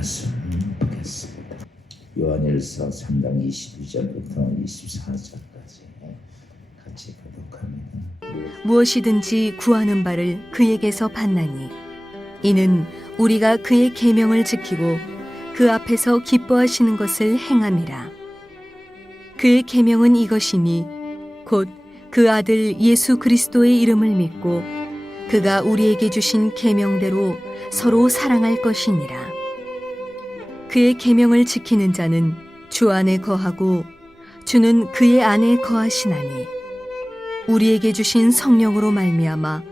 말씀 보겠습니다. 요한일서 3장 22절부터 24절까지 같이 보도록 합니다. 무엇이든지 구하는 바를 그에게서 받나니 이는 우리가 그의 계명을 지키고 그 앞에서 기뻐하시는 것을 행함이라. 그의 계명은 이것이니 곧 그 아들 예수 그리스도의 이름을 믿고 그가 우리에게 주신 계명대로 서로 사랑할 것이니라. 그의 계명을 지키는 자는 주 안에 거하고 주는 그의 안에 거하시나니 우리에게 주신 성령으로 말미암아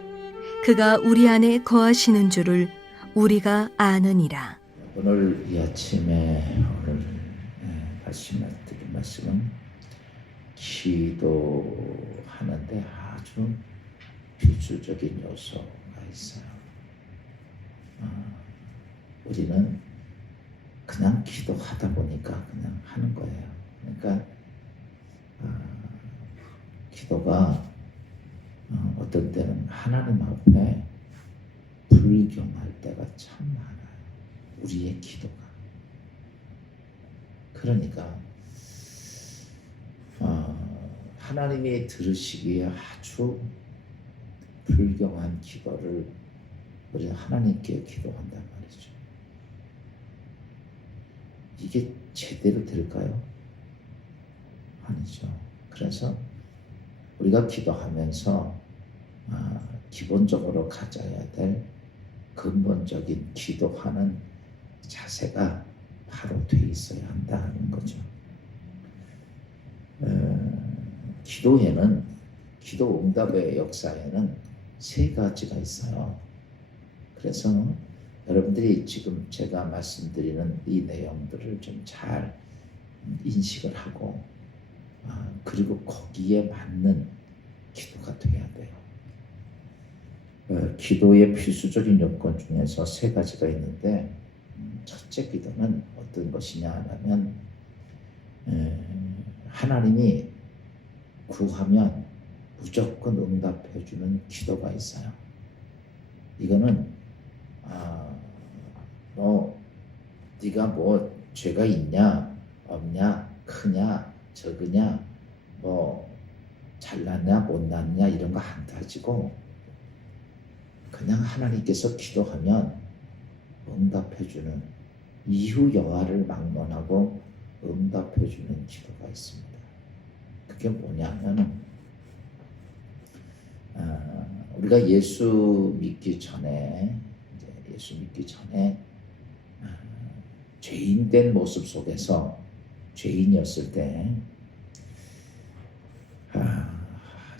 그가 우리 안에 거하시는 줄을 우리가 아느니라. 오늘 이 아침에 말씀을 드린 말씀은 기도하는데 아주 필수적인 요소가 있어요. 우리는 그냥 기도하다 보니까 그냥 하는 거예요. 그러니까 기도가 어떤 때는 하나님 앞에 불경할 때가 참 많아요. 우리의 기도가. 그러니까 하나님이 들으시기에 아주 불경한 기도를 우리 하나님께 기도한단 말이죠. 이게 제대로 될까요? 아니죠. 그래서 우리가 기도하면서 기본적으로 가져야 될 근본적인 기도하는 자세가 바로 돼 있어야 한다는 거죠. 기도에는, 기도 응답의 역사에는 세 가지가 있어요. 그래서 여러분들이 지금 제가 말씀드리는 이 내용들을 좀 잘 인식을 하고 그리고 거기에 맞는 기도가 돼야 돼요. 기도의 필수적인 요건 중에서 세 가지가 있는데 첫째 기도는 어떤 것이냐 하면 하나님이 구하면 무조건 응답해 주는 기도가 있어요. 이거는 네가 뭐 죄가 있냐 없냐 크냐 적으냐 뭐 잘났냐 못났냐 이런 거 안 따지고 그냥 하나님께서 기도하면 응답해 주는 이후 여하를 막론하고 응답해 주는 기도가 있습니다. 그게 뭐냐면 우리가 예수 믿기 전에 죄인된 모습 속에서 죄인이었을 때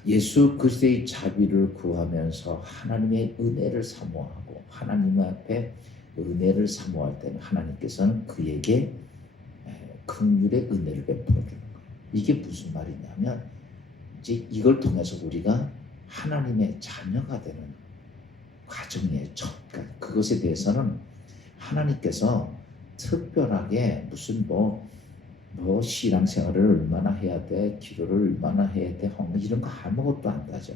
예수 그리스도의 자비를 구하면서 하나님의 은혜를 사모하고 하나님 앞에 은혜를 사모할 때는 하나님께서는 그에게 긍휼의 은혜를 베풀어 주는 거예요. 이게 무슨 말이냐면 이제 이걸 통해서 우리가 하나님의 자녀가 되는 과정의 그것에 대해서는 하나님께서 특별하게 무슨 뭐 신앙생활을 얼마나 해야 돼, 기도를 얼마나 해야 돼, 이런 거 아무것도 안 따져.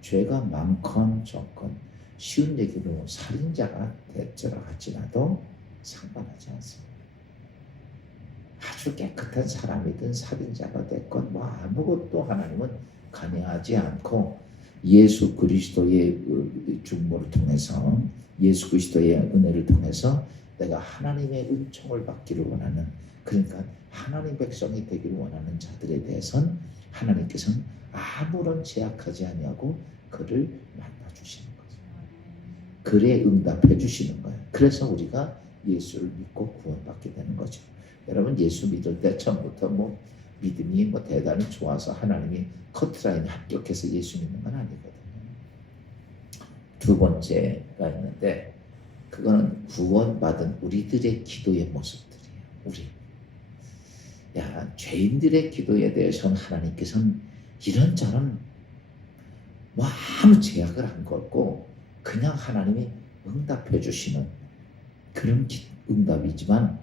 죄가 많건 적건 쉬운 얘기로 살인자가 될지라 할지라도 상관하지 않습니다. 아주 깨끗한 사람이든 살인자가 됐건 뭐 아무것도 하나님은 관여하지 않고 예수 그리스도의 중보를 통해서 예수 그리스도의 은혜를 통해서 내가 하나님의 은총을 받기를 원하는, 그러니까 하나님 백성이 되기를 원하는 자들에 대해서는 하나님께서는 아무런 제약하지 아니하고 그를 만나주시는 거죠. 그래 응답해 주시는 거예요. 그래서 우리가 예수를 믿고 구원받게 되는 거죠. 여러분 예수 믿을 때 처음부터 뭐 믿음이 뭐 대단히 좋아서 하나님이 커트라인에 합격해서 예수 믿는 건 아니거든요. 두 번째가 있는데 그거는 구원받은 우리들의 기도의 모습들이에요. 죄인들의 기도에 대해서는 하나님께서는 이런저런 뭐 아무 제약을 안 걸고 그냥 하나님이 응답해 주시는 그런 응답이지만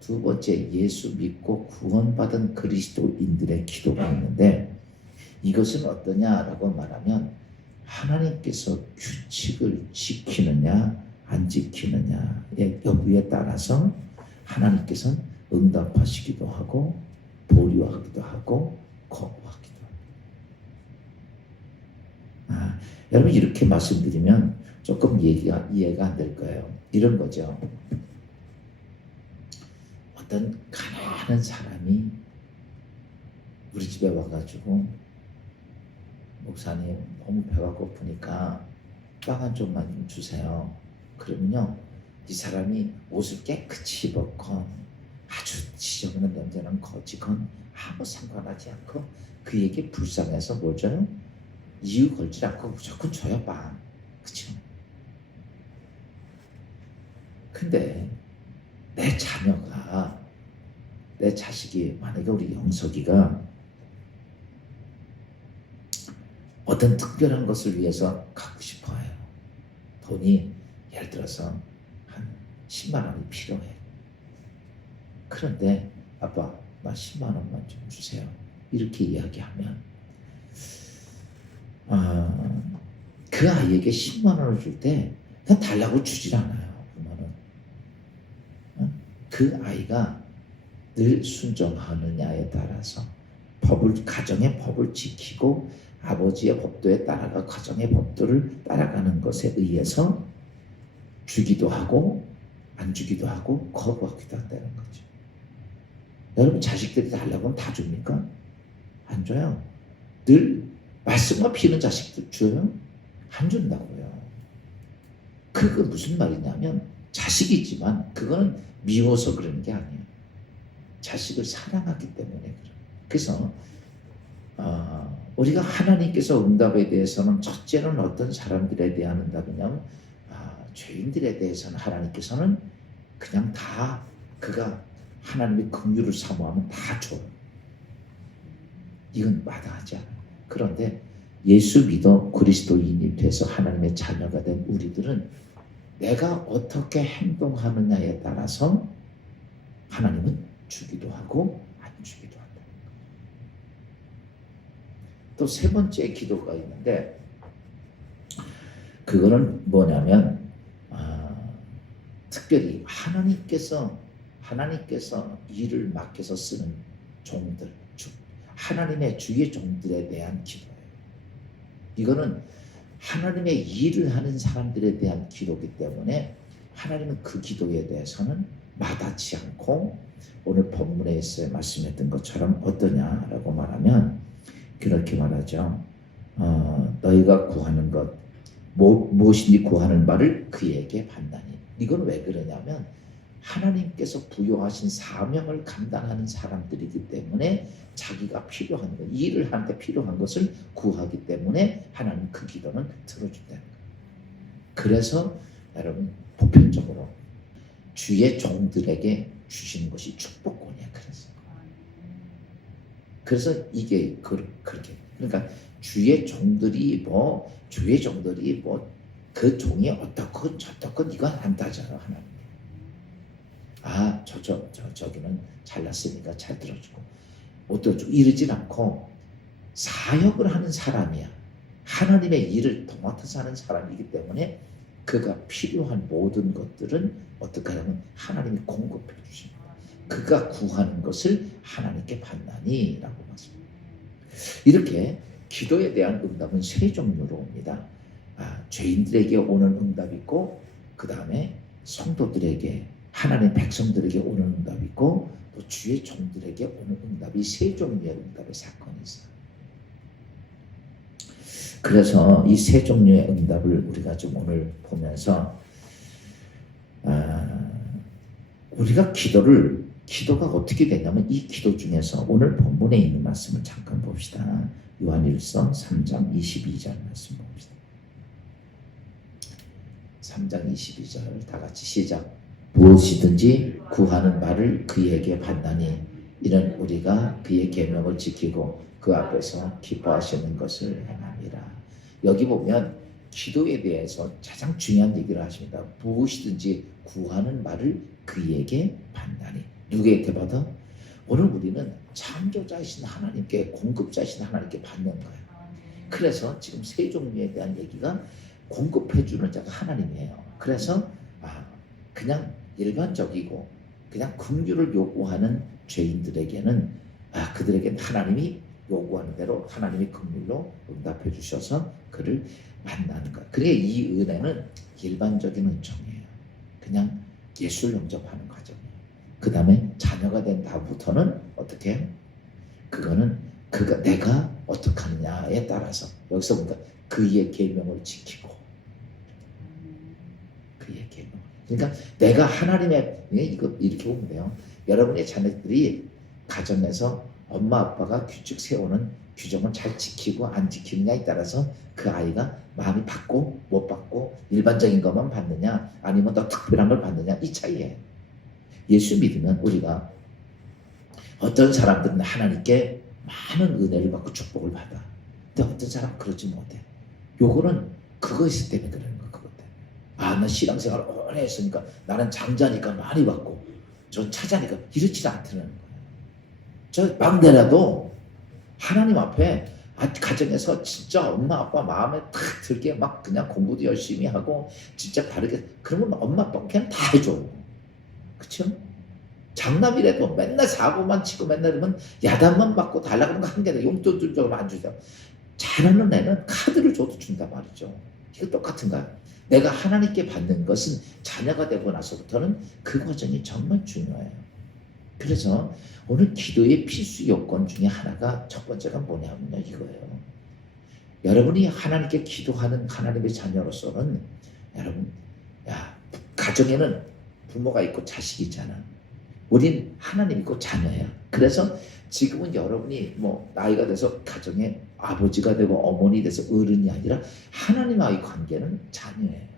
두 번째 예수 믿고 구원받은 그리스도인들의 기도가 있는데 이것은 어떠냐라고 말하면 하나님께서 규칙을 지키느냐 안 지키느냐의 여부에 따라서 하나님께서는 응답하시기도 하고 보류하기도 하고 거부하기도 합니다. 여러분 이렇게 말씀드리면 조금 이해가 안 될 거예요. 이런 거죠. 어떤 가난한 사람이 우리 집에 와가지고 목사님 너무 배가 고프니까 빵 한 쪽만 좀 주세요. 그러면요 이 사람이 옷을 깨끗이 입었건 아주 지저분한 냄새는 거지건 아무 상관하지 않고 그에게 불쌍해서 뭘 줘요? 이유 걸지 않고 무조건 줘요 빵. 그쵸? 근데 내 자녀가 내 자식이 만약에 우리 영석이가 어떤 특별한 것을 위해서 갖고 싶어 해요. 돈이 예를 들어서 한 10만 원이 필요해. 그런데 아빠 나 10만 원만 좀 주세요. 이렇게 이야기하면 그 아이에게 10만 원을 줄 때 그냥 달라고 주질 않아요. 부모는. 그 아이가 늘 순종하느냐에 따라서 가정의 법을 지키고 아버지의 법도에 따라가 가정의 법도를 따라가는 것에 의해서 주기도 하고 안 주기도 하고 거부하기도 한다는 거죠. 여러분 자식들이 달라고 하면 다 줍니까? 안 줘요. 늘 말씀만 피우는 자식들 줘요? 안 준다고요. 그거 무슨 말이냐면 자식이지만 그거는 미워서 그러는 게 아니에요. 자식을 사랑하기 때문에 그래요. 그래서 우리가 하나님께서 응답에 대해서는 첫째는 어떤 사람들에 대한 응답이냐면 죄인들에 대해서는 하나님께서는 그냥 다 그가 하나님의 긍휼을 사모하면 다 줘. 이건 마다하지 않아요. 그런데 예수 믿어 그리스도인이 돼서 하나님의 자녀가 된 우리들은 내가 어떻게 행동하느냐에 따라서 하나님은 주기도 하고 안 주기도 한다. 또 세 번째 기도가 있는데 그거는 뭐냐면 특별히 하나님께서 일을 맡겨서 쓰는 종들, 하나님의 주의 종들에 대한 기도예요. 이거는 하나님의 일을 하는 사람들에 대한 기도이기 때문에 하나님은 그 기도에 대해서는 마다치 않고 오늘 본문에서 말씀했던 것처럼 어떠냐라고 말하면 그렇게 말하죠. 너희가 구하는 것 무엇인지 구하는 바를 그에게 받나니. 이건 왜 그러냐면 하나님께서 부여하신 사명을 감당하는 사람들이기 때문에 자기가 필요한 것, 일을 하는데 필요한 것을 구하기 때문에 하나님 그 기도는 들어준다는 거예요. 그래서 여러분 보편적으로 주의 종들에게 주시는 것이 축복권이야. 그래서 이게 그렇게 그러니까 주의 종들이 그 종이 어떻건 저떻건 이건 안 따져요. 하나님. 저기는 잘났으니까 잘 들어주고 못 들어주고 이러진 않고 사역을 하는 사람이야. 하나님의 일을 도맡아서 하는 사람이기 때문에 그가 필요한 모든 것들은 어떻게 하냐면 하나님이 공급해 주십니다. 그가 구하는 것을 하나님께 받나니 라고 말씀합니다. 이렇게 기도에 대한 응답은 세 종류로 옵니다. 죄인들에게 오는 응답이 있고 그 다음에 성도들에게 하나님 백성들에게 오는 응답이 있고 또 주의 종들에게 오는 응답이 세 종류의 응답의 사건이 있어요. 그래서 이 세 종류의 응답을 우리가 좀 오늘 보면서 우리가 기도가 어떻게 되냐면 이 기도 중에서 오늘 본문에 있는 말씀을 잠깐 봅시다. 요한일서 3장 22절 말씀 봅시다. 3장 22절 다 같이 시작. 무엇이든지 구하는 바를 그에게 받나니 이는 우리가 그의 계명을 지키고 그 앞에서 기뻐하시는 것을 행함이라. 여기 보면 기도에 대해서 가장 중요한 얘기를 하십니다. 무엇이든지 구하는 바를 그에게 받나니. 누구에게 받아? 오늘 우리는 창조자이신 하나님께 공급자이신 하나님께 받는 거예요. 그래서 지금 세 종류에 대한 얘기가 공급해 주는 자가 하나님이에요. 그래서 그냥 일반적이고 그냥 긍휼을 요구하는 죄인들에게는 그들에게는 하나님이 요구하는 대로 하나님이 긍휼로 응답해 주셔서 그를 만나는 거예요. 그래 이 은혜는 일반적인 은총이에요. 그냥 예수를 영접하는 과정이에요. 그 다음에 자녀가 된 다음부터는 어떻게 해요? 그거는 내가 어떻게 하느냐에 따라서 여기서 보니까 그의 계명을 지키고 그의 계명. 그러니까 내가 하나님의 이거 이렇게 보면 돼요. 여러분의 자녀들이 가정에서 엄마 아빠가 규칙 세우는 규정을 잘 지키고 안 지키느냐에 따라서 그 아이가 마음이 받고 못 받고 일반적인 것만 받느냐 아니면 더 특별한 걸 받느냐 이 차이예요. 예수 믿으면 우리가 어떤 사람들은 하나님께 많은 은혜를 받고 축복을 받아. 근데 어떤 사람은 그러지 못해. 요거는 그것이 때문에 그러는 거야. 그것 때문에. 나 신앙생활 오래 했으니까 나는 장자니까 많이 받고 저 차자니까 이렇지 않다는 거예요. 저 막내라도 하나님 앞에 가정에서 진짜 엄마 아빠 마음에 탁 들게 막 그냥 공부도 열심히 하고 진짜 바르게 그러면 엄마 아빠 그냥 다 해줘. 그쵸? 장남이라도 맨날 사고만 치고 맨날 이러면 야단만 받고 달라고 하는 거 한 개다. 용돈도 좀 안 주세요. 잘하는 애는 카드를 줘도 준다 말이죠. 이거 똑같은가요? 내가 하나님께 받는 것은 자녀가 되고 나서부터는 그 과정이 정말 중요해요. 그래서 오늘 기도의 필수 요건 중에 하나가 첫 번째가 뭐냐면요 이거예요. 여러분이 하나님께 기도하는 하나님의 자녀로서는 여러분 가정에는 부모가 있고 자식이 있잖아. 우린 하나님 있고 자녀야. 그래서 지금은 여러분이 뭐 나이가 돼서 가정에 아버지가 되고 어머니 돼서 어른이 아니라 하나님과의 관계는 자녀예요.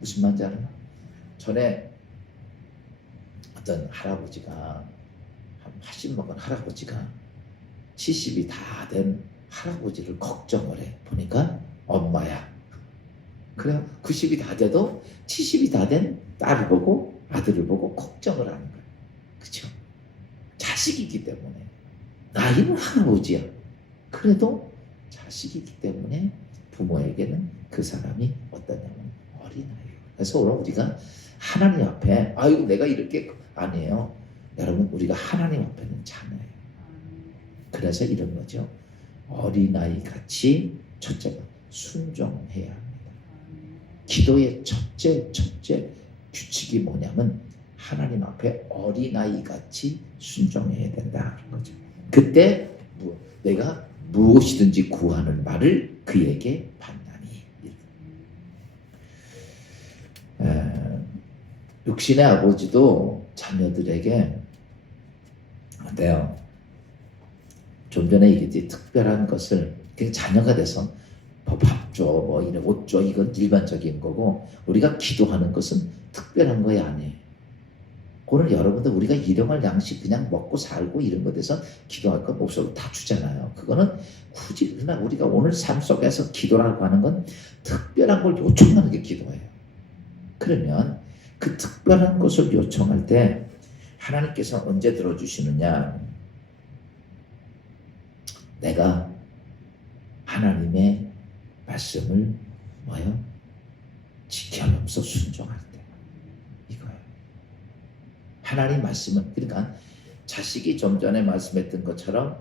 무슨 말인지 알아요? 전에 어떤 할아버지가 한 80 먹은 할아버지가 70이 다 된 할아버지를 걱정을 해. 보니까 엄마야. 그래 90이 다 돼도 70이 다 된 딸을 보고 아들을 보고 걱정을 하는 거야. 그렇죠? 자식이기 때문에 나이는 할아버지야. 그래도 자식이기 때문에 부모에게는 그 사람이 어떠냐면 어린아이예요. 그래서 오늘 우리가 하나님 앞에 아이고 내가 이렇게 아니에요. 여러분 우리가 하나님 앞에는 자녀예요. 그래서 이런 거죠. 어린아이 같이 첫째가 순종해야 합니다. 기도의 첫째 규칙이 뭐냐면 하나님 앞에 어린아이 같이 순종해야 된다는 거죠. 그때 내가 무엇이든지 구하는 말을 그에게 받나니. 육신의 아버지도 자녀들에게 어때요? 좀 전에 얘기했지 특별한 것을 자녀가 돼서 밥 줘, 뭐 이런 옷 줘, 이건 일반적인 거고 우리가 기도하는 것은 특별한 거야 아니에요. 오늘 여러분들 우리가 일용할 양식 그냥 먹고 살고 이런 것에 대해서 기도할 것 없어도 다 주잖아요. 그거는 굳이 그러나 우리가 오늘 삶 속에서 기도라고 하는 건 특별한 걸 요청하는 게 기도예요. 그러면 그 특별한 것을 요청할 때 하나님께서 언제 들어주시느냐? 내가 하나님의 말씀을 지켜면서 순종할 때 이거예요. 하나님 말씀은 그러니까 자식이 좀 전에 말씀했던 것처럼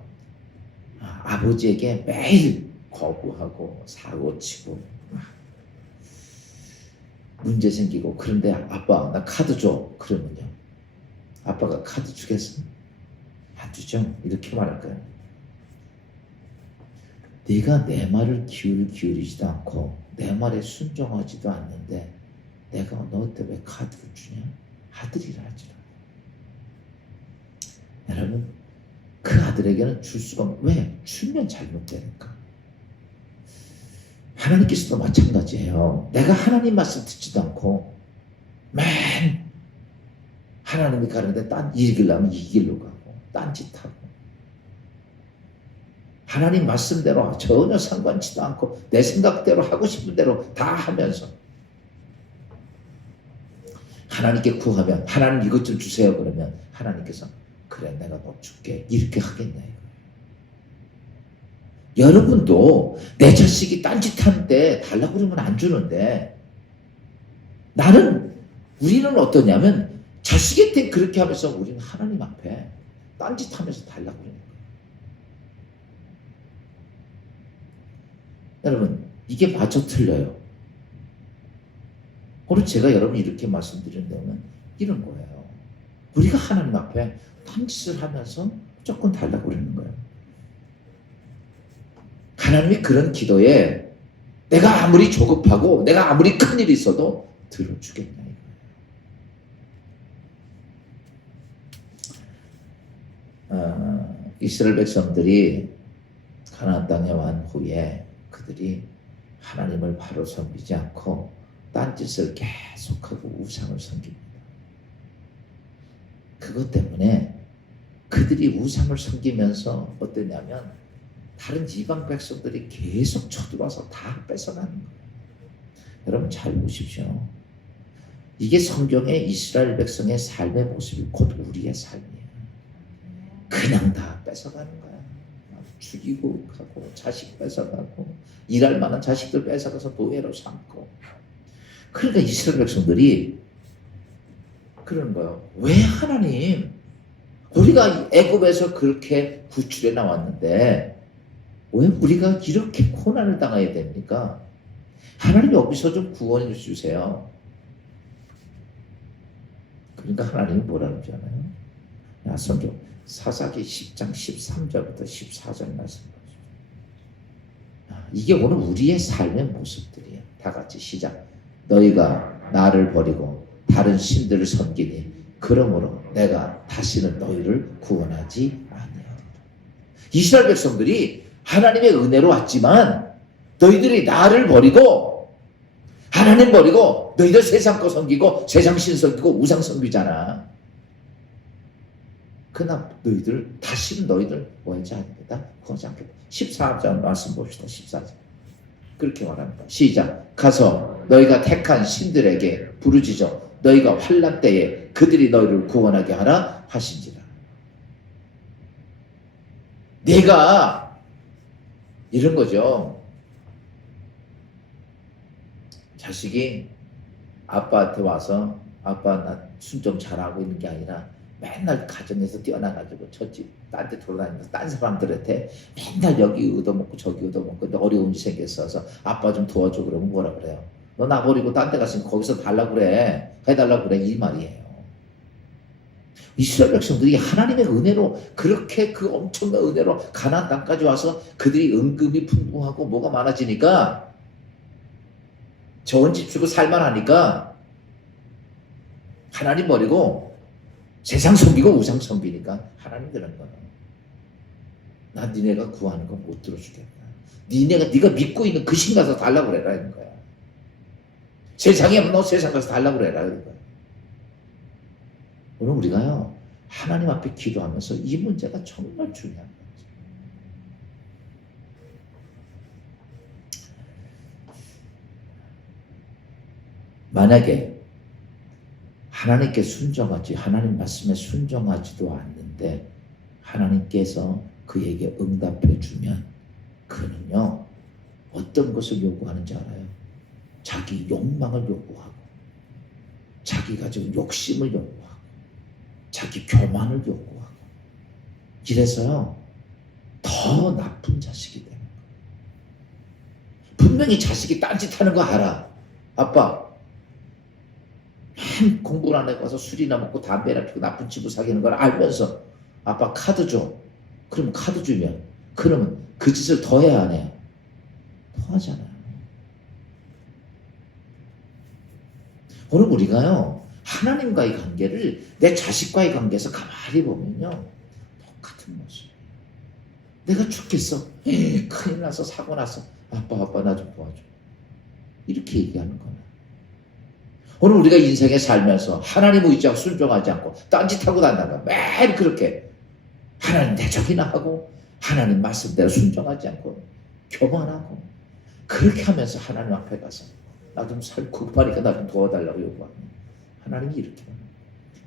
아버지에게 매일 거부하고 사고치고 문제 생기고 그런데 아빠 나 카드 줘 그러면요 아빠가 카드 주겠어? 안 주죠? 이렇게 말할 거예요. 네가 내 말을 기울이지도 않고 내 말에 순종하지도 않는데 내가 너한테 왜 카드를 주냐? 아들이라 하지라. 여러분 그 아들에게는 줄 수가 없는 왜? 주면 잘못되니까. 하나님께서도 마찬가지예요. 내가 하나님 말씀 듣지도 않고 맨 하나님이 가는데 딴 이 길로 가면 이 길로 가고 딴짓하고 하나님 말씀대로 전혀 상관치도 않고 내 생각대로 하고 싶은 대로 다 하면서 하나님께 구하면 하나님 이것 좀 주세요 그러면 하나님께서 그래 내가 너 줄게 이렇게 하겠냐 이거. 여러분도 내 자식이 딴짓하는데 달라고 그러면 안 주는데 우리는 어떠냐면 자식한테 그렇게 하면서 우리는 하나님 앞에 딴짓하면서 달라고 그러는 거예요. 여러분, 이게 마저 틀려요. 오늘 제가 여러분 이렇게 말씀드리는 데는 이런 거예요. 우리가 하나님 앞에 딴짓을 하면서 무조건 달라고 그러는 거예요. 하나님이 그런 기도에 내가 아무리 조급하고 내가 아무리 큰일이 있어도 들어주겠냐 이거예요. 이스라엘 백성들이 가나안 땅에 완 후에 그들이 하나님을 바로 섬기지 않고 딴짓을 계속하고 우상을 섬깁니다. 그것 때문에 그들이 우상을 섬기면서 어떠냐면 다른 이방 백성들이 계속 쳐들어와서 다 뺏어가는 거예요. 여러분 잘 보십시오. 이게 성경의 이스라엘 백성의 삶의 모습이 곧 우리의 삶이에요. 그냥 다 뺏어가는 거야. 죽이고 가고 자식 뺏어가고 일할 만한 자식들 뺏어가서 노예로 삼고. 그러니까 이스라엘 백성들이 그러는 거예요. 왜 하나님, 우리가 애굽에서 그렇게 구출해 나왔는데 왜 우리가 이렇게 고난을 당해야 됩니까? 하나님 여기서 좀 구원해 주세요. 그러니까 하나님이 뭐라는 줄 아나요? 성경 사사기 10장 13절부터 14절 말씀 보십시오. 이게 오늘 우리의 삶의 모습들이에요. 다 같이 시작. 너희가 나를 버리고 다른 신들을 섬기니 그러므로 내가 다시는 너희를 구원하지 아니하리라. 이스라엘 백성들이 하나님의 은혜로 왔지만 너희들이 나를 버리고 하나님 버리고 너희들 세상 거 섬기고 세상 신 섬기고 우상 섬기잖아. 그러나 너희들 다시는 너희들 구원하지 않겠다. 구원하지 않겠다. 14절 말씀 봅시다. 14절 그렇게 말합니다. 시작. 가서 너희가 택한 신들에게 부르짖어 너희가 환난 때에 그들이 너희를 구원하게 하라 하신지라. 내가 이런 거죠. 자식이 아빠한테 와서 아빠 나 순종 잘하고 있는 게 아니라 맨날 가정에서 뛰어나가지고 저집 딴 데 돌아다니면서 딴 사람들한테 맨날 여기 얻어먹고 저기 얻어먹고 근데 어려운 일이 생겼어서 아빠 좀 도와줘 그러면 뭐라 그래요? 너 나 버리고 딴 데 갔으면 거기서 달라고 그래. 해달라고 그래. 이 말이에요. 이스라엘 백성들이 하나님의 은혜로 그렇게 그 엄청난 은혜로 가나안 땅까지 와서 그들이 은금이 풍부하고 뭐가 많아지니까 좋은 집 주고 살만하니까 하나님 버리고 세상 섬기고 우상 섬기니까 하나님 그런 거예요. 나 니네가 구하는 거 못 들어주겠다. 네가 믿고 있는 그 신 가서 달라고 그래라 이런 거야. 세상에 너 세상 가서 달라고 그래라 이런 거야. 오늘 우리가요 하나님 앞에 기도하면서 이 문제가 정말 중요한 거예요. 만약에 하나님께 순종하지 하나님 말씀에 순종하지도 않는데 하나님께서 그에게 응답해 주면 그는요 어떤 것을 요구하는지 알아요? 자기 욕망을 요구하고 자기 가지고 욕심을 요구하고 자기 교만을 요구하고 이래서요 더 나쁜 자식이 되는 거예요. 분명히 자식이 딴짓하는 거 알아. 아빠 맨 공부를 안 해서 술이나 먹고 담배나 피우고 나쁜 친구 사귀는 걸 알면서 아빠 카드 줘. 그러면 카드 주면 그러면 그 짓을 더 해야 안 해요? 더 하잖아요. 오늘 우리가요 하나님과의 관계를 내 자식과의 관계에서 가만히 보면요 똑같은 모습이에요. 내가 죽겠어. 큰일 나서 사고 났어. 아빠 나 좀 도와줘. 이렇게 얘기하는 거나. 오늘 우리가 인생에 살면서 하나님 의지하고 순종하지 않고 딴짓하고 다닌다가 매일 그렇게 하나님 대적이나 하고 하나님 말씀대로 순종하지 않고 교만하고 그렇게 하면서 하나님 앞에 가서 나 좀 급하니까 나 좀 도와달라고 요구하면 하나님이 이렇게 하는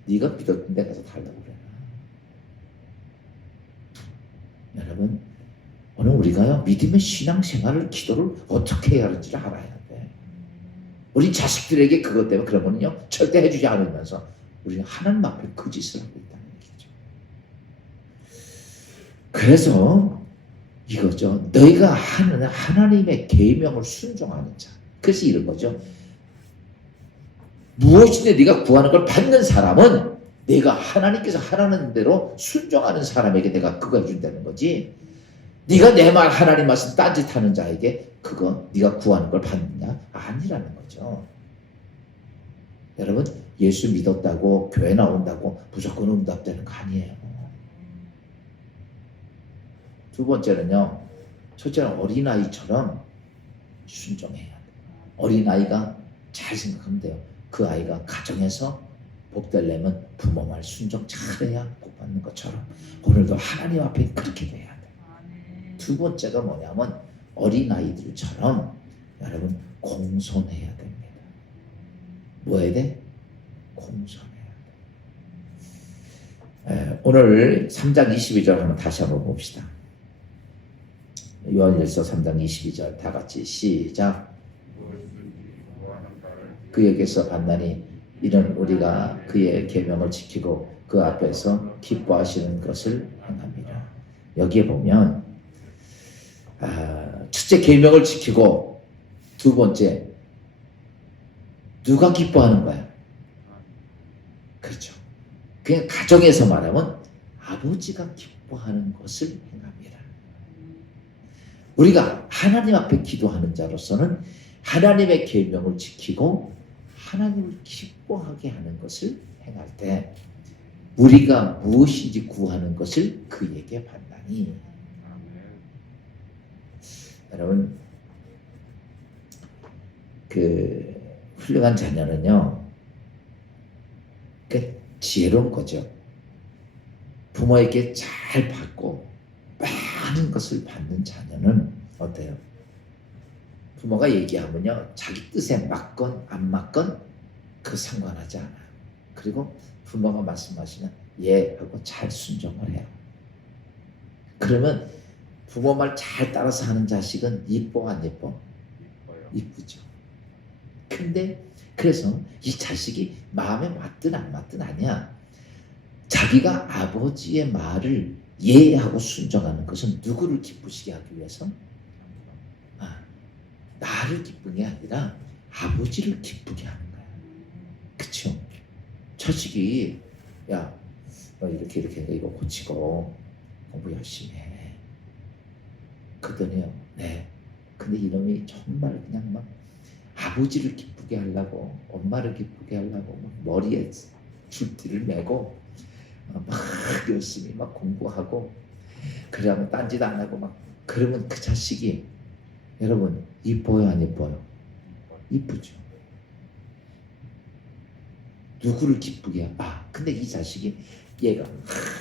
네가 믿었던 데 가서 달라고 그래. 여러분 오늘 우리가요 믿음의 신앙생활을 기도를 어떻게 해야 하는지를 알아야 돼. 우리 자식들에게 그것 때문에 그러면요 절대 해주지 않으면서 우리는 하나님 앞에 그 짓을 하고 있다는 얘기죠. 그래서 이거죠. 너희가 하는 하나님의 계명을 순종하는 자. 그래서 이런 거죠. 무엇이든 네가 구하는 걸 받는 사람은 내가 하나님께서 하라는 대로 순종하는 사람에게 내가 그거 해준다는 거지. 네가 내 말 하나님 말씀 딴짓하는 자에게 그거 네가 구하는 걸 받느냐? 아니라는 거죠. 여러분 예수 믿었다고 교회 나온다고 무조건 응답되는 거 아니에요. 두 번째는요. 첫째는 어린아이처럼 순종해야 돼요. 어린아이가 잘 생각하면 돼요. 그 아이가 가정에서 복되려면 부모 말 순종 잘해야 복 받는 것처럼 오늘도 하나님 앞에 그렇게 돼야 돼요. 두 번째가 뭐냐면 어린아이들처럼 여러분 공손해야 됩니다. 뭐 해야 돼? 공손해야 돼. 오늘 3장 22절 한번 다시 한번 봅시다. 요한일서 3장 22절 다 같이 시작. 그에게서 받나니 이는 우리가 그의 계명을 지키고 그 앞에서 기뻐하시는 것을 행합니다. 여기에 보면 첫째 계명을 지키고 두 번째 누가 기뻐하는 거야? 그렇죠. 그냥 가정에서 말하면 아버지가 기뻐하는 것을 행합니다. 우리가 하나님 앞에 기도하는 자로서는 하나님의 계명을 지키고 하나님을 기뻐하게 하는 것을 행할 때 우리가 무엇인지 구하는 것을 그에게 받나니. 여러분 그 훌륭한 자녀는요 그 지혜로운 거죠. 부모에게 잘 받고 많은 것을 받는 자녀는 어때요? 부모가 얘기하면요 자기 뜻에 맞건 안 맞건 그 상관하지 않아요. 그리고 부모가 말씀하시면 예 하고 잘 순종을 해요. 그러면 부모 말 잘 따라서 하는 자식은 이뻐 안 이뻐? 이쁘죠. 근데 그래서 이 자식이 마음에 맞든 안 맞든 아니야. 자기가 아버지의 말을 예 하고 순종하는 것은 누구를 기쁘시게 하기 위해서? 나를 기쁘게 게 아니라 아버지를 기쁘게 하는 거야. 그쵸? 자식이 야, 너 이렇게 이거 고치고 공부 열심히 해. 그러더니요. 네. 근데 이놈이 정말 그냥 막 아버지를 기쁘게 하려고 엄마를 기쁘게 하려고 막 머리에 줄띠를 메고 막 열심히 막 공부하고 그러면 딴짓 안 하고 막 그러면 그 자식이 여러분 이뻐요 안 이뻐요? 이쁘죠. 누구를 기쁘게 해? 근데 이 자식이 얘가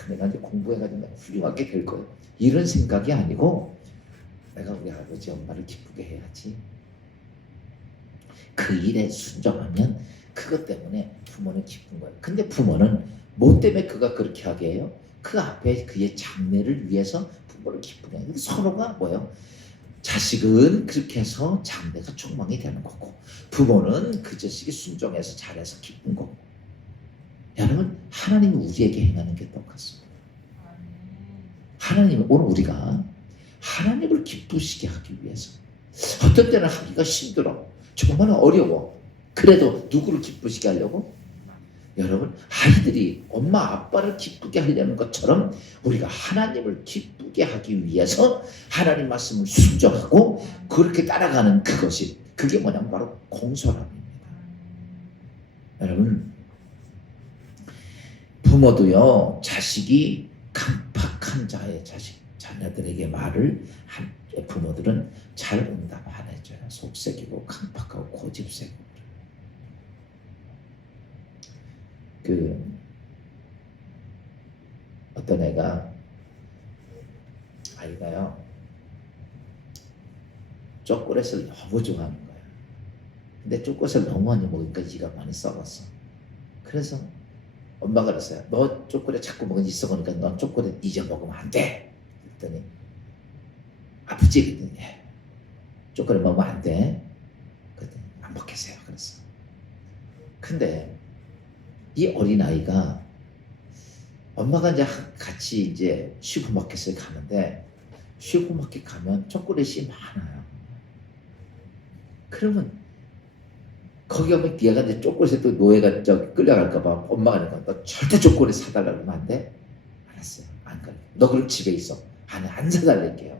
내가 이제 공부해가지고 훌륭하게 될 거예요. 이런 생각이 아니고 내가 우리 아버지 엄마를 기쁘게 해야지. 그 일에 순종하면 그것 때문에 부모는 기쁜 거예요. 근데 부모는 뭐 때문에 그가 그렇게 하게 해요? 그 앞에 그의 장래를 위해서 부모를 기쁘게 해요. 서로가 뭐예요? 자식은 그렇게 해서 장래가 촉망이 되는 거고 부모는 그 자식이 순종해서 잘해서 기쁜 거고. 여러분 하나님이 우리에게 행하는 게 똑같습니다. 하나님은 오늘 우리가 하나님을 기쁘시게 하기 위해서 어떤 때는 하기가 힘들어. 정말 어려워. 그래도 누구를 기쁘시게 하려고? 여러분 아이들이 엄마 아빠를 기쁘게 하려는 것처럼 우리가 하나님을 기쁘게 하기 위해서 하나님 말씀을 순종하고 그렇게 따라가는 그것이 그게 뭐냐면 바로 공손함입니다. 여러분 부모도요 자식이 강팍한 자의 자녀들에게 말을 한 부모들은 잘 응답 안 해줘요. 속색이고 강팍하고 고집세고. 어떤 아이가요 초콜릿을 너무 좋아하는 거예요. 근데 초콜릿을 너무 많이 먹으니까 이가 많이 썩었어. 그래서 엄마가 그랬어요. 너 초콜릿 자꾸 먹으니 썩으니까 넌 초콜릿 이제 먹으면 안 돼. 그랬더니 아프지? 그랬더니 초콜릿 먹으면 안 돼. 그랬더니 안 먹겠어요. 그랬어. 근데 이 어린아이가 엄마가 이제 같이 이제 슈퍼마켓을 가는데 슈퍼마켓 가면 초콜릿이 많아요. 그러면 거기 가면 얘가 이제 초콜릿에 또 노예가 끌려갈까봐 엄마가 그러니까 너 절대 초콜릿 사달라고 하면 안 돼? 알았어요. 안 갈래. 너 그럼 집에 있어. 아니 안 사달랄게요.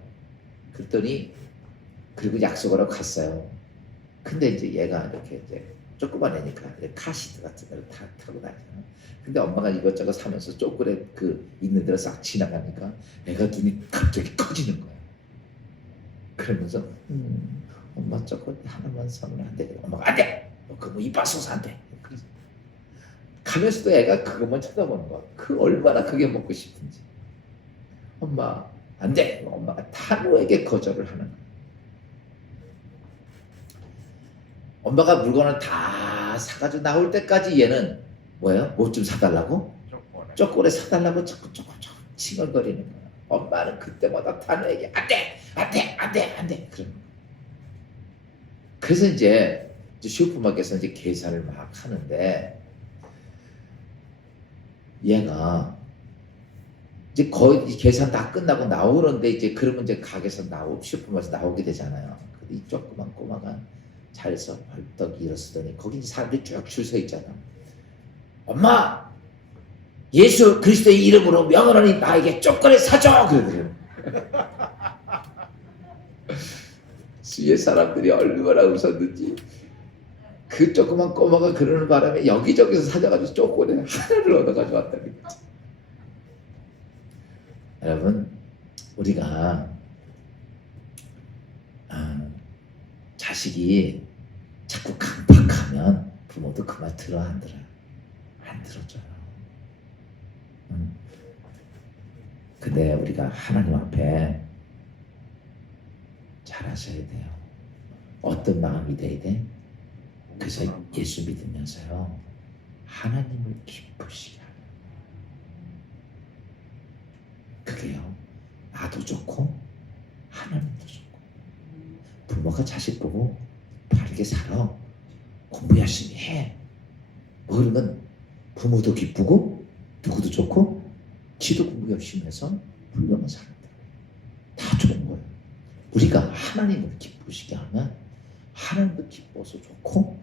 그랬더니 그리고 약속을 하고 갔어요. 근데 이제 얘가 이렇게 이제 조그만 애니까 카시트 같은 데를 타고 다니잖아. 근데 엄마가 이것저것 사면서 초콜릿 그 있는 데로 싹 지나가니까 애가 눈이 갑자기 커지는 거야. 그러면서 엄마 초콜릿 하나만 사면 안 돼. 엄마가 안 돼. 너 그거 이빨 쏘서 안 돼. 그래서 가면서도 애가 그것만 쳐다보는 거야. 그 얼마나 그게 먹고 싶은지. 엄마 안 돼. 엄마가 단호하게 거절을 하는 거야. 엄마가 물건을 다 사가지고 나올 때까지 얘는 뭐예요? 뭐 좀 사달라고? 초콜릿 사달라고 자꾸 칭얼거리는 거야. 엄마는 그때마다 단호하게 안 돼! 안 돼! 안 돼! 안 돼! 그러는 거야. 그래서 이제 슈퍼마켓에서 이제 계산을 막 하는데 얘가 이제 거의 계산 다 끝나고 나오는데 이제 그러면 이제 가게에서 슈퍼마켓에서 나오게 되잖아요. 근데 이 조그만 꼬마가 자리에서 벌떡 일어서더니 거기 사람들이 쭉 줄 서 있잖아. 엄마! 예수 그리스도의 이름으로 명하노니 나에게 초콜릿 사줘! 그러더래요. 주위의 사람들이 얼마나 웃었는지 그 조그만 꼬마가 그러는 바람에 여기저기서 사져가지고 초콜릿 하나를 얻어가지고 왔다니까. 여러분 우리가 자식이 자꾸 강박하면 부모도 그 말 들어 안 들어요? 안 들어줘요. 근데 우리가 하나님 앞에 잘하셔야 돼요. 어떤 마음이 돼야 돼? 그래서 예수 믿으면서요 하나님을 기쁘시게 하는 그게요 나도 좋고 하나님도 좋고 부모가 자식 보고 바르게 살아 공부 열심히 해 뭐 그런 건 부모도 기쁘고 누구도 좋고 지도 공부 열심히 해서 훌륭한 사람들 다 좋은 거예요. 우리가 하나님을 기쁘시게 하면 하나님도 기뻐서 좋고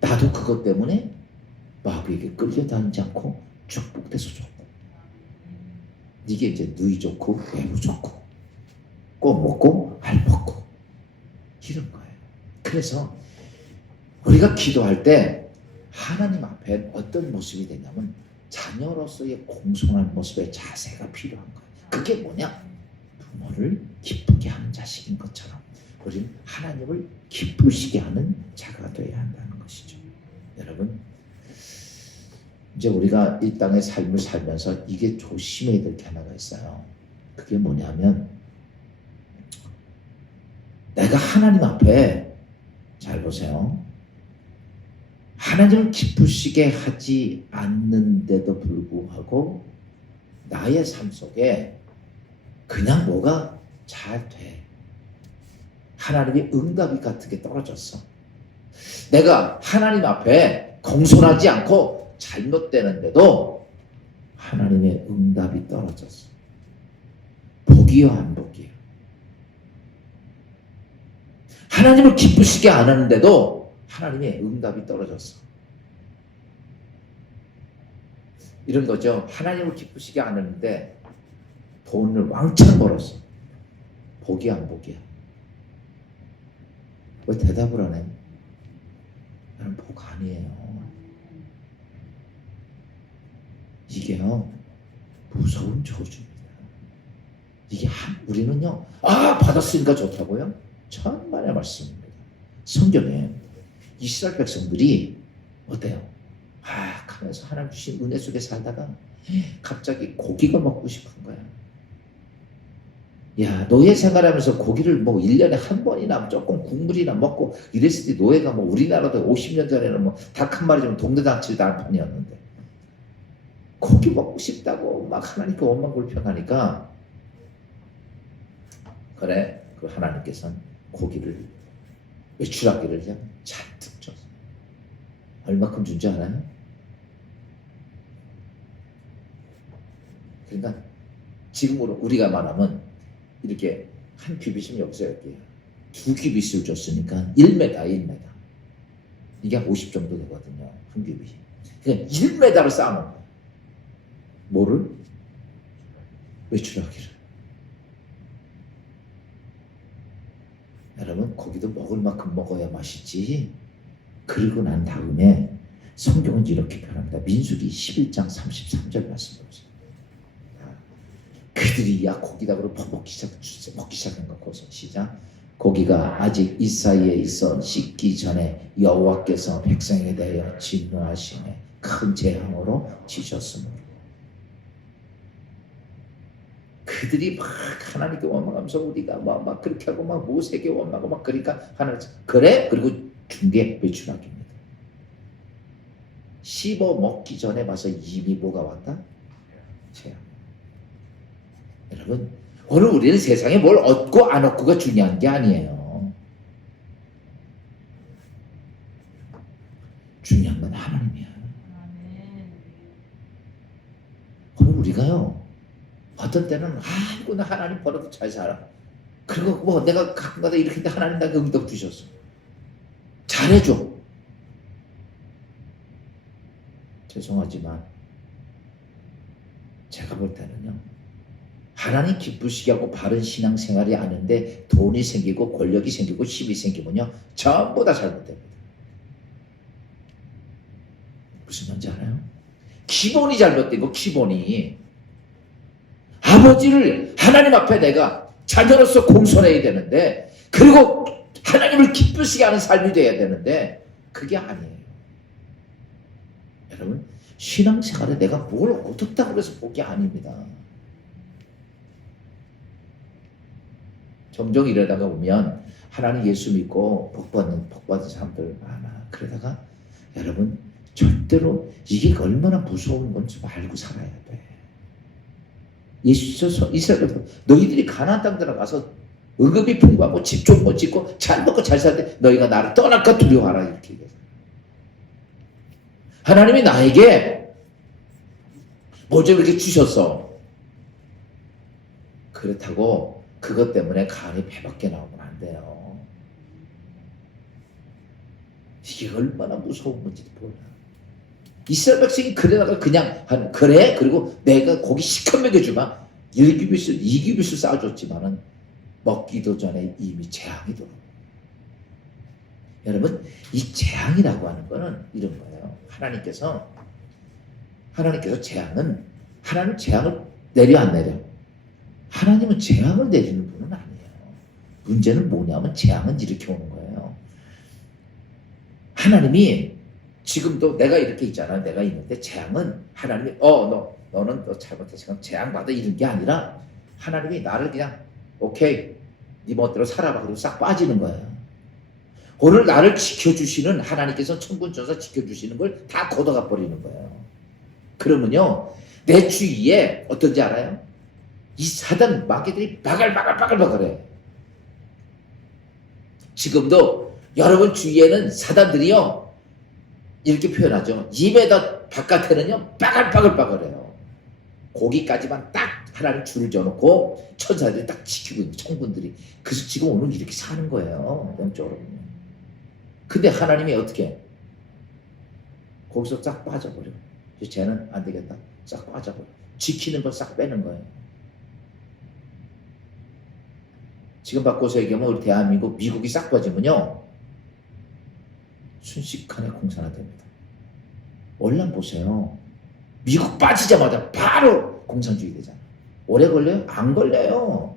나도 그것 때문에 마귀에게 끌려다니지 않고 축복돼서 좋고 이게 이제 누이 좋고 외부 좋고 꼭 먹고 알 먹고 이런 거예요. 그래서 우리가 기도할 때 하나님 앞에 어떤 모습이 되냐면 자녀로서의 공손한 모습의 자세가 필요한 거예요. 그게 뭐냐? 부모를 기쁘게 하는 자식인 것처럼 우리는 하나님을 기쁘시게 하는 자가 되어야 한다는 것이죠. 여러분 이제 우리가 이 땅의 삶을 살면서 이게 조심해야 될 게 하나가 있어요. 그게 뭐냐면 내가 하나님 앞에 잘 보세요. 하나님을 기쁘시게 하지 않는데도 불구하고 나의 삶 속에 그냥 뭐가 잘 돼. 하나님의 응답이 같은 게 떨어졌어. 내가 하나님 앞에 공손하지 않고 잘못되는데도 하나님의 응답이 떨어졌어. 복이요 안 복이요. 하나님을 기쁘시게 안 하는데도 하나님의 응답이 떨어졌어. 이런 거죠. 하나님을 기쁘시게 안 하는데 돈을 왕창 벌었어. 복이야 안 복이야? 왜 대답을 안 해? 나는 복 아니에요. 이게요 무서운 저주입니다. 이게 우리는요 받았으니까 좋다고요? 천만의 말씀입니다. 성경에 이스라엘 백성들이 어때요? 하면서 하나님 주신 은혜 속에 살다가 갑자기 고기가 먹고 싶은 거야. 야, 노예 생활하면서 고기를 뭐 1년에 한 번이나 조금 국물이나 먹고 이랬을 때 노예가 뭐 우리나라도 50년 전에는 뭐 닭 한 마리 좀 동네당치도 않을 뿐이었는데 고기 먹고 싶다고 막 하나님께 원망불평하니까 그래 그 하나님께서는 고기를 외출하기를 그냥 잔뜩 줬어. 얼마큼 준 줄 알아요? 그러니까 지금으로 우리가 말하면 이렇게 한 큐빗이면 여기서 이렇게 2큐빗을 줬으니까 1m. 이게 한 50 정도 되거든요. 한 큐빗이. 그냥 1m를 쌓아놓은 거예요. 뭐를? 외출하기를. 여러분, 거기도 먹을 만큼 먹어야 맛있지. 그러고 난 다음에 성경은 이렇게 표현합니다. 민수기 11장 33절 말씀 보세요. 그들이 야 고기다 그러고 먹기 시작한 거 거기서 시작. 고기가 아직 이 사이에 있어 씻기 전에 여호와께서 백성에 대하여 진노하시네 큰 재앙으로 치셨으므로. 그들이 막 하나님께 원망하면서 우리가 막 그렇게 하고 막 모세에게 원망하고 막 그러니까 하나님 그래? 그리고 준 게 외출하기입니다. 씹어 먹기 전에 봐서 이미 뭐가 왔다? 재앙. 여러분, 오늘 우리는 세상에 뭘 얻고 안 얻고가 중요한 게 아니에요. 중요한 건 하나님이야. 오늘 우리가요, 어떤 때는 아이고 나 하나님 벌어도 잘 살아. 그리고 뭐 내가 가끔가다 이렇게 했는데 하나님 나그 응답 주셨어. 잘해줘. 죄송하지만 제가 볼 때는요, 하나님 기쁘시게 하고 바른 신앙생활이 아닌데 돈이 생기고 권력이 생기고 힘이 생기면요 전부 다 잘못됩니다. 무슨 말인지 알아요? 기본이 잘못된 거. 기본이 아버지를 하나님 앞에 내가 자녀로서 공손해야 되는데, 그리고 하나님을 기쁘시게 하는 삶이 돼야 되는데 그게 아니에요. 여러분, 신앙생활에 내가 뭘 얻었다고 해서 볼 게 아닙니다. 종종 이러다가 보면 하나님 예수 믿고 복받은 사람들 많아. 그러다가 여러분 절대로 이게 얼마나 무서운 건지 알고 살아야 돼. 예수께서 이스라엘 너희들이 가나안 땅 들어가서 의급이 풍부하고 집 좋은 거 짓고 잘 먹고 잘 살때 너희가 나를 떠날까 두려워하라 이렇게 얘기해요. 하나님이 나에게 뭐 좀 이렇게 주셨어. 그렇다고 그것 때문에 간이 배밖에 나오면 안 돼요. 이게 얼마나 무서운 건지 몰라. 이스라엘 백성이 그러다가 그냥 그래? 그리고 내가 고기 시커 먹여주마. 1규빗을 2규빗을 쌓아줬지만은 먹기도 전에 이미 재앙이 들어오고. 여러분, 이 재앙이라고 하는 거는 이런 거예요. 하나님께서 재앙은, 하나님 재앙을 내려 안 내려? 하나님은 재앙을 내리는 분은 아니에요. 문제는 뭐냐면 재앙은 이렇게 오는 거예요. 하나님이 지금도 내가 이렇게 있잖아. 내가 있는데 재앙은 하나님이 너는 너 잘못했으니까 재앙 받아 이런 게 아니라 하나님이 나를 그냥 오케이 네 멋대로 살아봐 그리고 싹 빠지는 거예요. 오늘 나를 지켜주시는 하나님께서 천군천사 지켜주시는 걸 다 걷어가 버리는 거예요. 그러면요 내 주위에 어떤지 알아요? 이 사단 마귀들이 바글바글해. 지금도 여러분 주위에는 사단들이요 이렇게 표현하죠. 2m 바깥에는요 바글바글해요. 거기까지만 딱 하나님 줄을 져놓고 천사들이 딱 지키고 있는 천군들이. 그래서 지금 오늘 이렇게 사는 거예요. 영적으로. 근데 하나님이 어떻게 거기서 싹 빠져버려. 쟤는 안 되겠다. 싹 빠져버려. 지키는 걸 싹 빼는 거예요. 지금 바꿔서 얘기하면 우리 대한민국 미국이 싹 빠지면요 순식간에 공산화됩니다. 월남 보세요. 미국 빠지자마자 바로 공산주의 되잖아요. 오래 걸려요? 안 걸려요.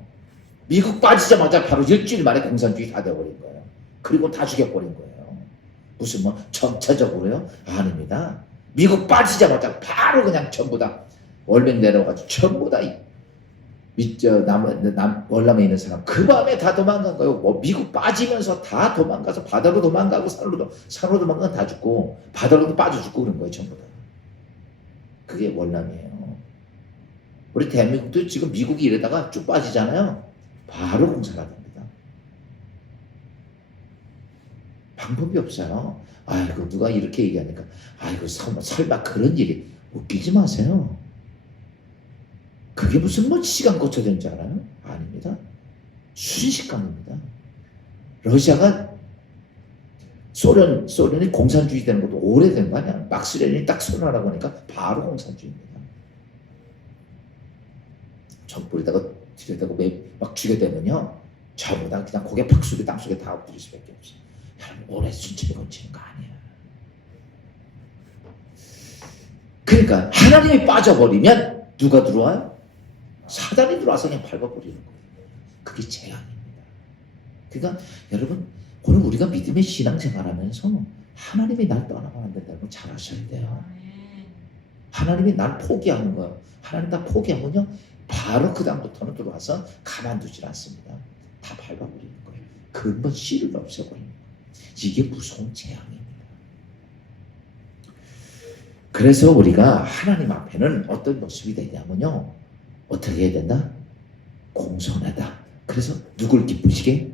미국 빠지자마자 바로 일주일 만에 공산주의 다 돼버린 거예요. 그리고 다 죽여버린 거예요. 무슨 뭐 전체적으로요? 아닙니다. 미국 빠지자마자 바로 그냥 전부 다 월맹 내려가지고 전부 다 월남에 있는 사람 그 밤에 다 도망간 거예요. 뭐 미국 빠지면서 다 도망가서 바다로 도망가고 산으로 도망가면 다 죽고 바다로도 빠져 죽고 그런 거예요. 전부 다. 그게 월남이에요. 우리 대한민국도 지금 미국이 이러다가 쭉 빠지잖아요. 바로 공산화됩니다. 방법이 없어요. 아이고 누가 이렇게 얘기하니까 아이고 설마 그런 일이. 웃기지 마세요. 그게 무슨 뭐 시간 거쳐야 되는 줄 알아요? 아닙니다. 순식간입니다. 러시아가 소련이 공산주의 되는 것도 오래된 거 아니야. 막스 레닌이 딱 선언하라고 하니까 바로 공산주의입니다. 정불에다가 들여다고 막 죽여대면요, 전부 다 그냥 고개 팍 숙여 땅속에 다 엎드릴 수밖에 없어요. 여러분, 오래 순찰이 건치는 거 아니야. 그러니까 하나님이 빠져버리면 누가 들어와요? 사단이 들어와서 그냥 밟아버리는 거예요. 그게 재앙입니다. 그러니까 여러분, 오늘 우리가 믿음의 신앙생활하면서 하나님이 날 떠나가면 안 된다는 걸 잘 아셔야 돼요. 하나님이 날 포기하는 거예요. 하나님 나 포기하면요, 바로 그 다음부터는 들어와서 가만두질 않습니다. 다 밟아버리는 거예요. 근본 씨를 없애버리는 거예요. 이게 무서운 재앙입니다. 그래서 우리가 하나님 앞에는 어떤 모습이 되냐면요, 어떻게 해야 된다? 공손하다. 그래서 누굴 기쁘시게?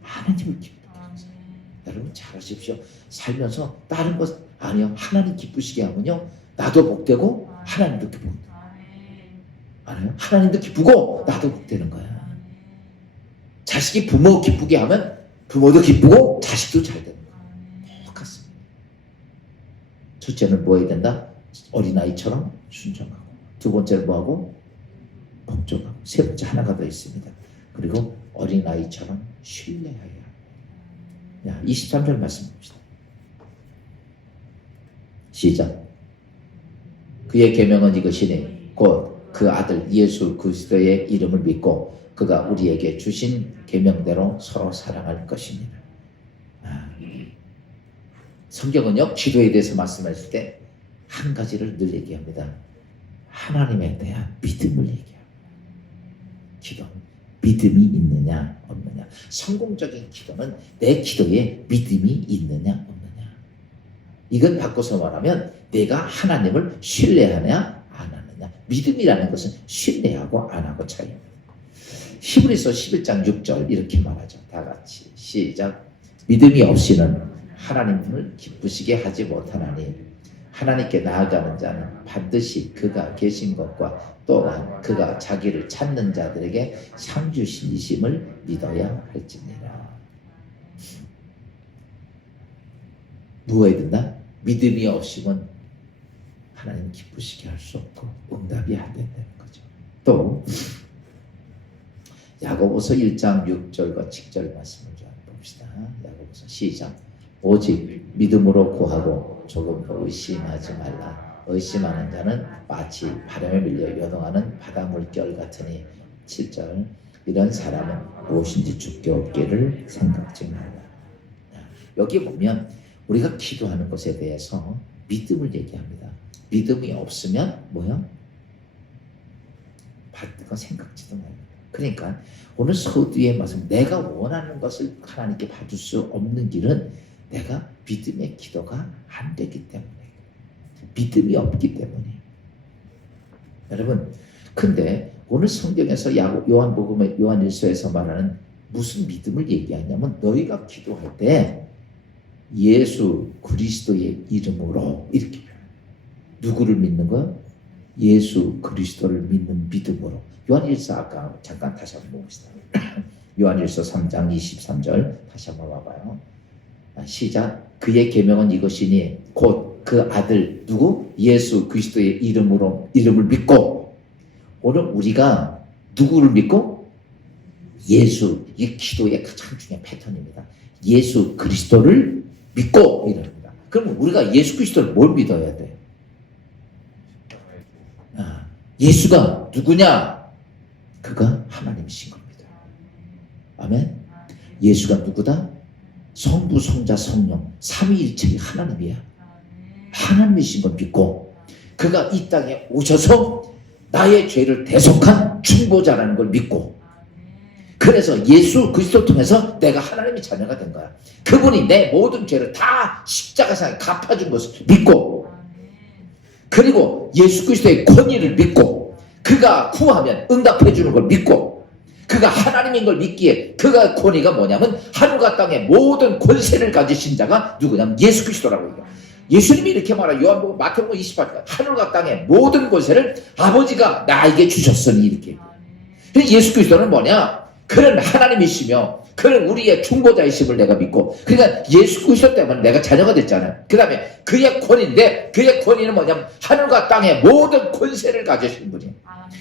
하나님을 기쁘게 하세요. 여러분 잘 아십시오. 살면서 다른 것 아니요, 하나님 기쁘시게 하면요, 나도 복되고 하나님도 기쁘고, 알아요? 하나님도 기쁘고 나도 복되는 거야. 자식이 부모 기쁘게 하면 부모도 기쁘고 자식도 잘 되는 거야. 똑같습니다. 첫째는 뭐 해야 된다? 어린아이처럼 순종하고, 두 번째는 뭐하고? 복종하고, 세 번째 하나가 더 있습니다. 그리고 어린아이처럼 신뢰해야 합니다. 23절 말씀 봅시다. 시작. 그의 계명은 이것이니 곧 그 아들 예수 그리스도의 이름을 믿고 그가 우리에게 주신 계명대로 서로 사랑할 것입니다. 성경은요, 기도에 대해서 말씀하실 때 한 가지를 늘 얘기합니다. 하나님에 대한 믿음을 얘기합니다. 기도는 믿음이 있느냐 없느냐. 성공적인 기도는 내 기도에 믿음이 있느냐 없느냐. 이건 바꿔서 말하면 내가 하나님을 신뢰하느냐 안 하느냐. 믿음이라는 것은 신뢰하고 안 하고 차이입니다. 히브리서 11장 6절 이렇게 말하죠. 다 같이 시작. 믿음이 없이는 하나님을 기쁘시게 하지 못하나니 하나님께 나아가는 자는 반드시 그가 계신 것과 또한 그가 자기를 찾는 자들에게 상 주시심을 믿어야 할지니라. 누워야 된다? 믿음이 없이면 하나님 기쁘시게 할 수 없고 응답이 안 된다는 거죠. 또 야고보서 1장 6절과 7절 말씀을 좀 봅시다. 야고보서 시작. 오직 믿음으로 구하고 조금도 의심하지 말라. 의심하는 자는 마치 바람에 밀려 요동하는 바닷물결 같으니. 7절. 이런 사람은 무엇인지 죽게 없기를 생각지 말라. 여기 보면 우리가 기도하는 것에 대해서 믿음을 얘기합니다. 믿음이 없으면 뭐야? 받는 거 생각지도 말라. 그러니까 오늘 서두에 말씀, 내가 원하는 것을 하나님께 받을 수 없는 길은 내가 믿음의 기도가 안 되기 때문에, 믿음이 없기 때문에. 여러분, 근데 오늘 성경에서 요한복음의 요한일서에서 말하는 무슨 믿음을 얘기하냐면, 너희가 기도할 때 예수 그리스도의 이름으로 이렇게 표현해요. 누구를 믿는 거야? 예수 그리스도를 믿는 믿음으로. 요한일서 아까 잠깐 다시 한번 봅시다. 요한일서 3장 23절 다시 한번 봐봐요. 시작. 그의 계명은 이것이니 곧 그 아들 누구? 예수 그리스도의 이름을 믿고. 오늘 우리가 누구를 믿고? 예수. 이게 기도의 가장 중요한 패턴입니다. 예수 그리스도를 믿고 이럽니다. 그럼 우리가 예수 그리스도를 뭘 믿어야 돼? 예수가 누구냐? 그가 하나님이신 겁니다. 아멘. 예수가 누구다? 성부, 성자, 성령 삼위일체의 하나님이야. 하나님이신 걸 믿고 그가 이 땅에 오셔서 나의 죄를 대속한 중보자라는 걸 믿고, 그래서 예수 그리스도 통해서 내가 하나님의 자녀가 된 거야. 그분이 내 모든 죄를 다 십자가상에 갚아준 것을 믿고, 그리고 예수 그리스도의 권위를 믿고 그가 구하면 응답해 주는 걸 믿고, 그가 하나님인 걸 믿기에 그가 권위가 뭐냐면 하늘과 땅의 모든 권세를 가지신 자가 누구냐면 예수 그리스도라고 얘기해요. 예수님이 이렇게 말해요. 요한복음 마태복음 28절 하늘과 땅의 모든 권세를 아버지가 나에게 주셨으니 이렇게 얘기해요. 예수 그리스도는 뭐냐? 그는 하나님이시며 그는 우리의 중보자이심을 내가 믿고, 그러니까 예수 그리스도 때문에 내가 자녀가 됐잖아요. 그 다음에 그의 권위인데 그의 권위는 뭐냐면 하늘과 땅의 모든 권세를 가지신 분이에요.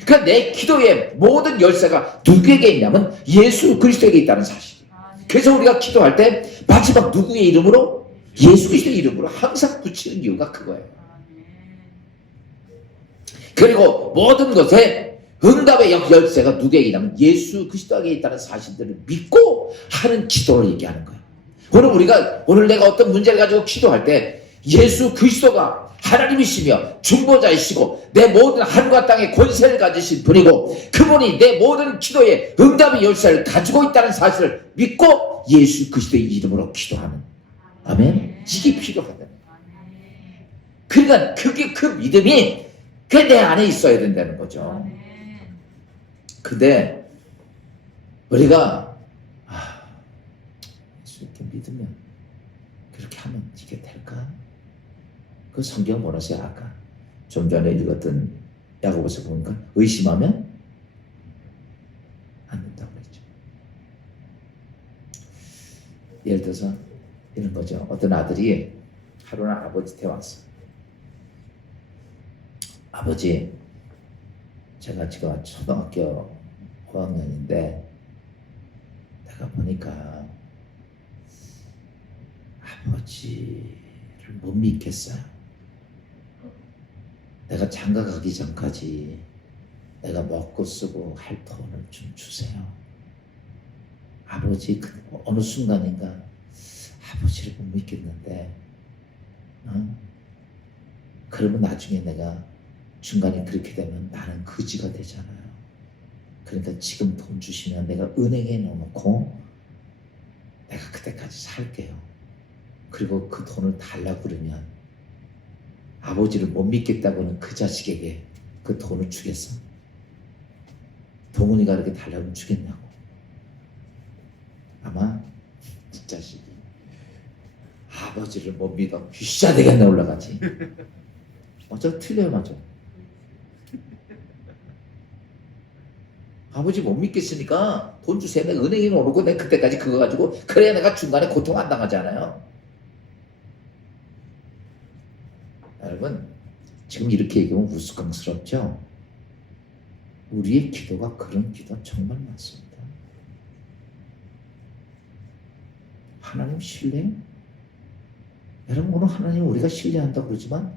그러니까 내 기도의 모든 열쇠가 누구에게 있냐면 예수 그리스도에게 있다는 사실이에요. 그래서 우리가 기도할 때 마지막 누구의 이름으로? 예수 그리스도의 이름으로 항상 붙이는 이유가 그거예요. 그리고 모든 것에 응답의 열쇠가 누구에게 있냐면 예수 그리스도에게 있다는 사실들을 믿고 하는 기도를 얘기하는 거예요. 오늘 내가 어떤 문제를 가지고 기도할 때 예수 그리스도가 하나님이시며 중보자이시고 내 모든 하늘과 땅의 권세를 가지신 분이고 그분이 내 모든 기도에 응답의 열쇠를 가지고 있다는 사실을 믿고 예수 그리스도의 이름으로 기도하는, 아멘. 이게 필요하다. 그러니까 그 믿음이 내 안에 있어야 된다는 거죠. 근데 우리가 이렇게 믿으면 그렇게 하면 이게 될까? 그 성경 뭐라 써요? 아까 좀 전에 읽었던 야고보서 보니까 의심하면 안 된다고 그랬죠. 예를 들어서 이런 거죠. 어떤 아들이 하루는 아버지한테 왔어. 아버지, 제가 지금 초등학교 5학년인데 내가 보니까 아버지를 못 믿겠어요. 내가 장가 가기 전까지 내가 먹고 쓰고 할 돈을 좀 주세요. 아버지 어느 순간인가 아버지를 못 믿겠는데 그러면 나중에 내가 중간에 그렇게 되면 나는 거지가 되잖아요. 그러니까 지금 돈 주시면 내가 은행에 넣어놓고 내가 그때까지 살게요. 그리고 그 돈을 달라고 그러면 아버지를 못 믿겠다고는 그 자식에게 그 돈을 주겠어? 동훈이가 그렇게 달라고 하면 주겠냐고. 아마 그 자식이 아버지를 못 믿어 귀시자 되겠네 올라가지. 저 틀려요. 맞아. 아버지 못 믿겠으니까 돈 주세요. 내가 은행에 넣어놓고 내가 그때까지 그거 가지고 그래야 내가 중간에 고통 안 당하잖아요. 여러분 지금 이렇게 얘기하면 우스꽝스럽죠? 우리의 기도가 그런 기도 정말 많습니다. 하나님 신뢰? 여러분 오늘 하나님 우리가 신뢰한다고 그러지만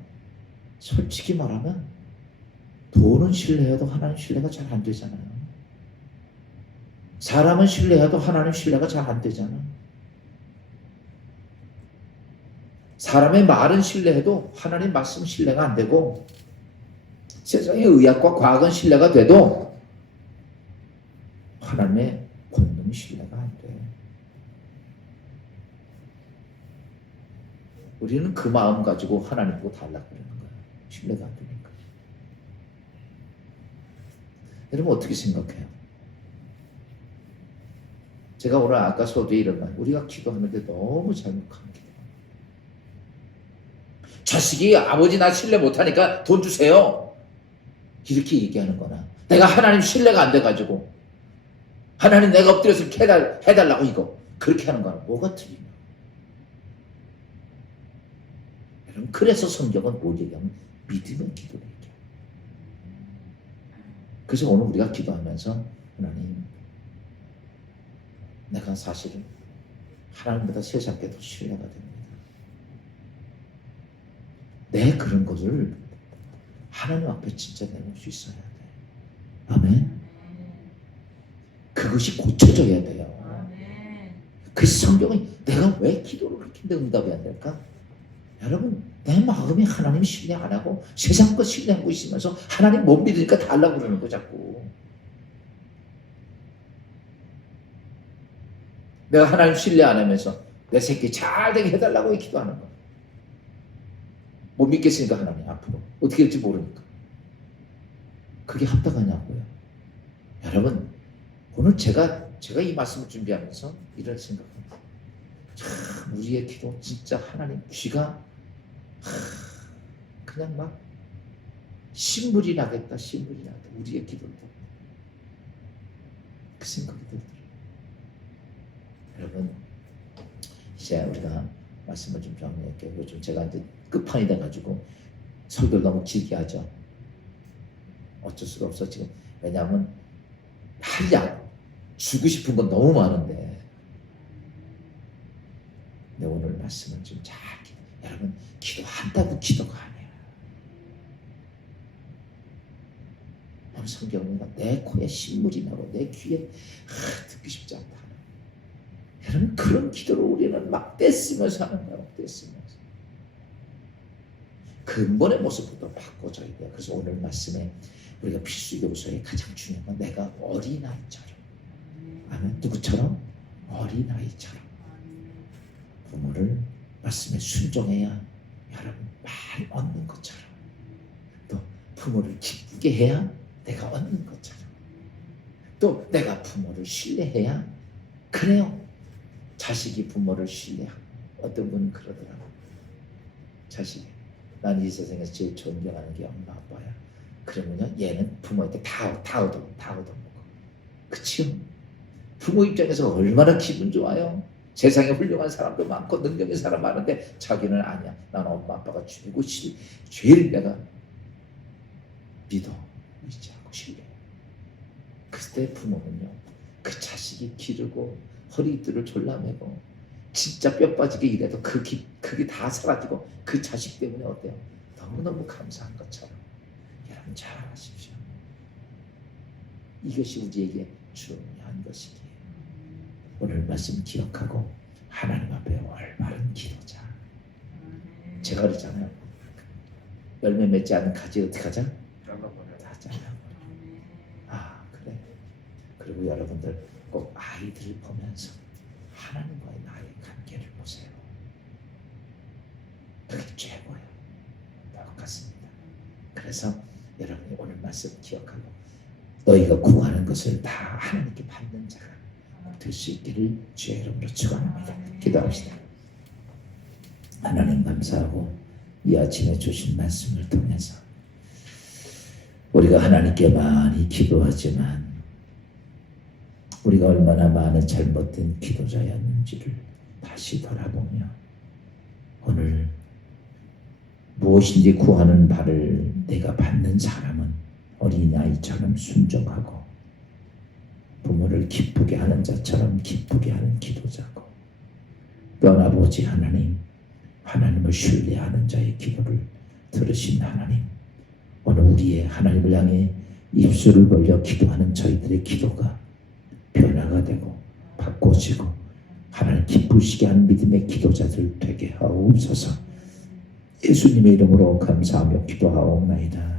솔직히 말하면 돈은 신뢰해도 하나님 신뢰가 잘 안 되잖아요. 사람은 신뢰해도 하나님 신뢰가 잘 안 되잖아. 사람의 말은 신뢰해도 하나님 말씀 신뢰가 안 되고 세상의 의학과 과학은 신뢰가 돼도 하나님의 권능이 신뢰가 안 돼. 우리는 그 마음 가지고 하나님 보고 달라고 그러는 거야. 신뢰가 안 되니까. 여러분 어떻게 생각해요? 제가 오늘 아까 소두에 이런 말, 우리가 기도하는데 너무 잘못한 기도. 자식이 아버지 나 신뢰 못하니까 돈 주세요. 이렇게 얘기하는 거나 내가 하나님 신뢰가 안 돼가지고 하나님 내가 엎드려서 해달라고 이거 그렇게 하는 거나 뭐가 틀리냐. 여러분 그래서 성경은 뭘 얘기하면 믿음의 기도를 얘기해요. 그래서 오늘 우리가 기도하면서 하나님 내가 사실은 하나님보다 세상께 더 신뢰가 됩니다. 내 그런 것을 하나님 앞에 진짜 내놓을 수 있어야 돼. 아멘. 그것이 고쳐져야 돼요. 그 성경이 내가 왜 기도를 그렇게 응답이 안 될까? 여러분 내 마음이 하나님 신뢰 안 하고 세상 것 신뢰하고 있으면서 하나님 못 믿으니까 달라고 그러는 거 자꾸. 내가 하나님 신뢰 안 하면서 내 새끼 잘 되게 해달라고 기도하는 거야. 못 믿겠으니까 하나님 앞으로 어떻게 될지 모르니까. 그게 합당하냐고요. 여러분 오늘 제가 이 말씀을 준비하면서 이런 생각합니다. 참 우리의 기도 진짜 하나님 귀가 그냥 막 신물이 나겠다. 우리의 기도를 보고 그 생각이 들더라고요. 여러분 이제 우리가 말씀을 좀 정리할게요. 요즘 제가 이제 끝판이 돼가지고 설교를 너무 길게 하죠. 어쩔 수가 없어 지금. 왜냐하면 주고 싶은 건 너무 많은데. 근데 오늘 말씀은 좀 잘 여러분 기도한다고 기도가 아니에요. 성경은 내 코에 신물이 나고 내 귀에 듣기 쉽지 않다. 여러분 그런 기도를 우리는 막 떼쓰면서 하는 거예요. 떼쓰면서. 근본의 모습부터 바꿔줘야 돼요. 그래서 오늘 말씀에 우리가 필수 요소에 가장 중요한 건 내가 어린아이처럼, 아멘, 누구처럼? 어린아이처럼 부모를 말씀에 순종해야 여러분 많이 얻는 것처럼, 또 부모를 기쁘게 해야 내가 얻는 것처럼, 또 내가 부모를 신뢰해야, 그래요, 자식이 부모를 신뢰하고. 어떤 분은 그러더라고요. 자식이, 난 이 세상에서 제일 존경하는 게 엄마 아빠야. 그러면요 얘는 부모한테 다 얻어먹고. 그치요? 부모 입장에서 얼마나 기분 좋아요. 세상에 훌륭한 사람도 많고 능력 있는 사람 많은데 자기는 아니야. 난 엄마 아빠가 주고 제일 내가 믿어, 의지하고 신뢰. 그때 부모는요 그 자식이 기르고 허리띠를 졸라매고 진짜 뼈 빠지게 일해도 그게 다 사라지고 그 자식 때문에 어때요? 너무너무 감사한 것처럼. 여러분 잘 아십시오. 이것이 우리에게 중요한 것이기에 오늘 말씀 기억하고 하나님 앞에 올바른 기도자. 제가 그랬잖아요. 열매 맺지 않은 가지 어떻게 하자? 다 잘라버려. 그래. 그리고 여러분들 꼭 아이들을 보면서 하나님과의 나의 관계를 보세요. 그게 최고예요. 똑같습니다. 그래서 여러분이 오늘 말씀 기억하고 너희가 구하는 것을 다 하나님께 받는 자가 될 수 있기를 주의 이름으로 축원합니다. 기도합시다. 하나님 감사하고 이 아침에 주신 말씀을 통해서 우리가 하나님께 많이 기도하지만 우리가 얼마나 많은 잘못된 기도자였는지를 다시 돌아보며 오늘 무엇인지 구하는 바를 내가 받는 사람은 어린아이처럼 순종하고 부모를 기쁘게 하는 자처럼 기쁘게 하는 기도자고, 떠나보지 하나님을 신뢰하는 자의 기도를 들으신 하나님, 오늘 우리의 하나님을 향해 입술을 벌려 기도하는 저희들의 기도가 변화가 되고 바꿔지고 하나님 기쁘시게 하는 믿음의 기도자들 되게 하옵소서. 예수님의 이름으로 감사하며 기도하옵나이다.